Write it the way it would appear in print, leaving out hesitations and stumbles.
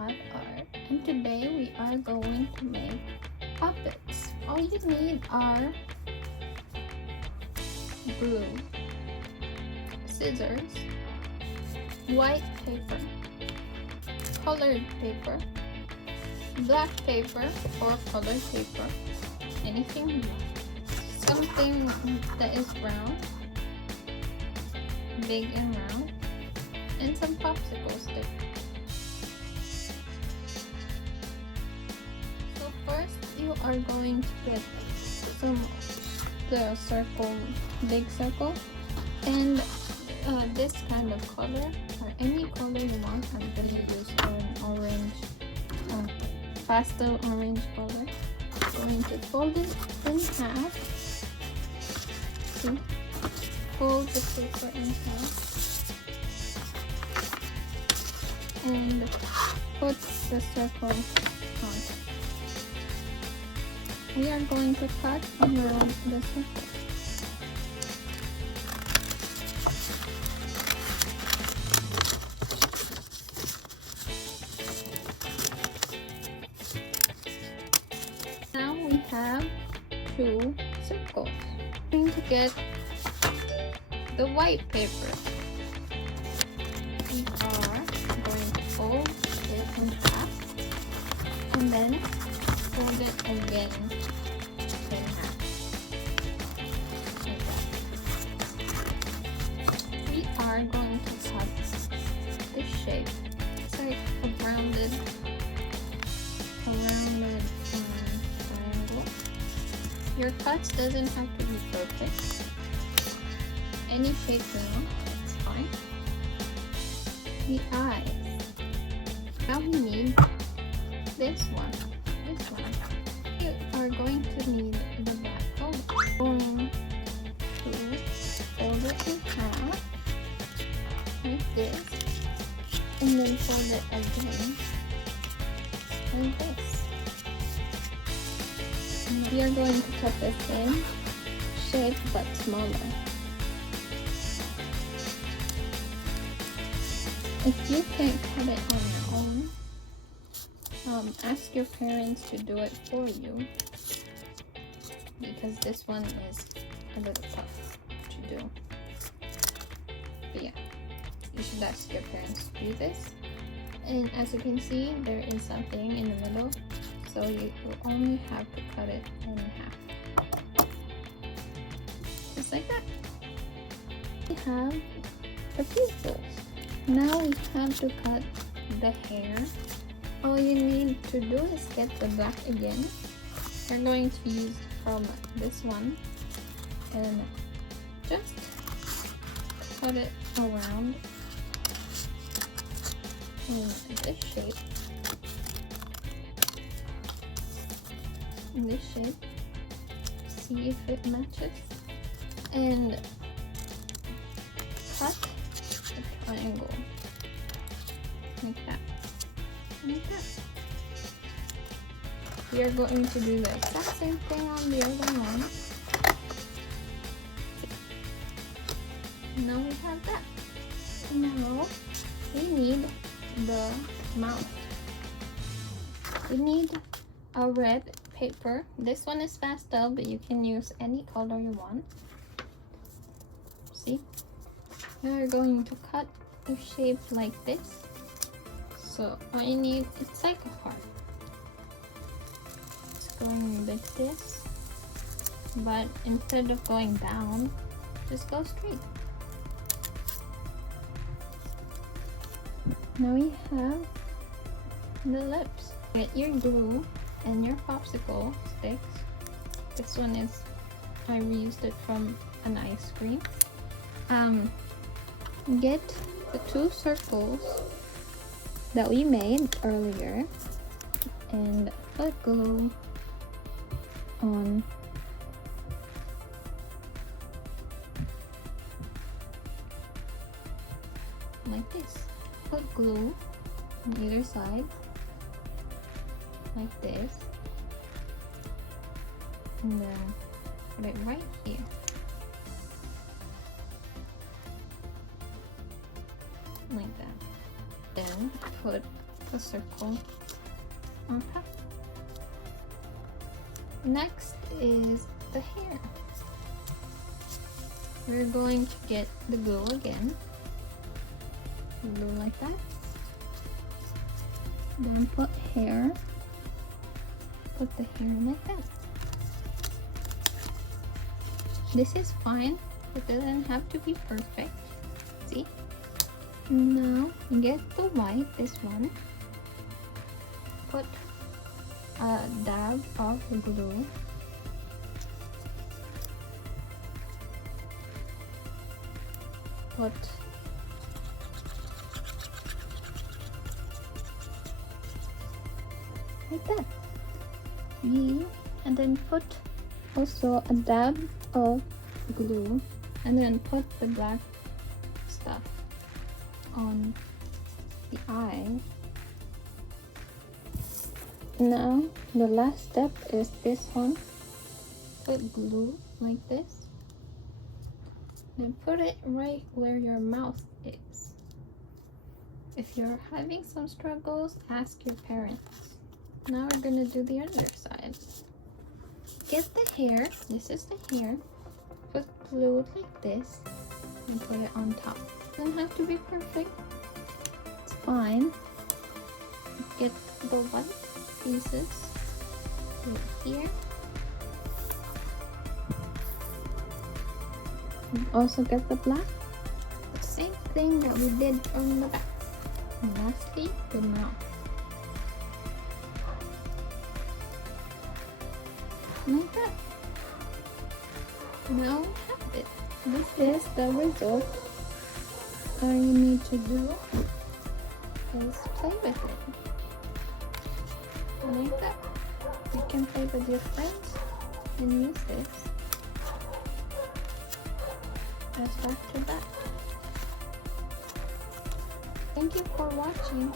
Art Art, and today we are going to make puppets. All you need are glue, scissors, white paper, colored paper, black paper or colored paper, anything you want, something that is round, big and round, and some popsicle stick. So first you are going to get the circle, big circle, and this kind of color or any color you want. I'm going to use an orange, pastel orange color. I'm going to fold it in half. See? Fold the paper in half and put the circle on. We are going to cut around the circle. Now we have two circles. I'm going to get the white paper. We are going to fold it in half and then fold it again in half. Like that. We are going to cut this shape. It's like a rounded triangle. Your cuts doesn't have to be perfect. Any shape you want, it's fine. The eyes. Now we need this one. You are going to need the back fold. Going to fold it in half like this, and then fold it again like this. And we are going to cut the same shape but smaller. If you can't cut it on your own, ask your parents to do it for you, because this one is a little tough to do. But yeah, you should ask your parents to do this. And as you can see, there is something in the middle, so you will only have to cut it in half. Just like that. We have the pupils. Now we have to cut the hair. All you need to do is get the black again. We're going to use from this one and just cut it around in this shape. See if it matches, and cut a triangle like that. We are going to do the exact same thing on the other one. Now we have that. Now we need the mouth. We need a red paper. This one is pastel, but you can use any color you want. See? Now we're going to cut the shape like this. So all you need, it's like a heart. It's going like this, but instead of going down, just go straight. Now we have the lips. Get your glue and your popsicle sticks. This one is, I reused it from an ice cream. Get the two circles that we made earlier and put glue on like this. Put glue on either side like this, and then put it right here. Like that. Then put a circle on top. Next is the hair. We're going to get the glue again. Glue like that. Then put hair. Put the hair like that. This is fine. It doesn't have to be perfect. See? Now get the white, this one. Put a dab of glue. Put like that. And then put also a dab of glue, and then put the black stuff on the eye. Now the last step is this one. Put glue like this, then put it right where your mouth is. If you're having some struggles, ask your parents. Now we're gonna do the underside. Get the hair. This is the hair. Put glue like this and put it on top. Doesn't have to be perfect. It's fine. Get the white pieces right here. And also get the black. The same thing that we did on the back. And lastly, the mouth. Like that. Now we have it. This is the result. All you need to do is play with it. Like that. You can play with your friends and use this as back to back. Thank you for watching.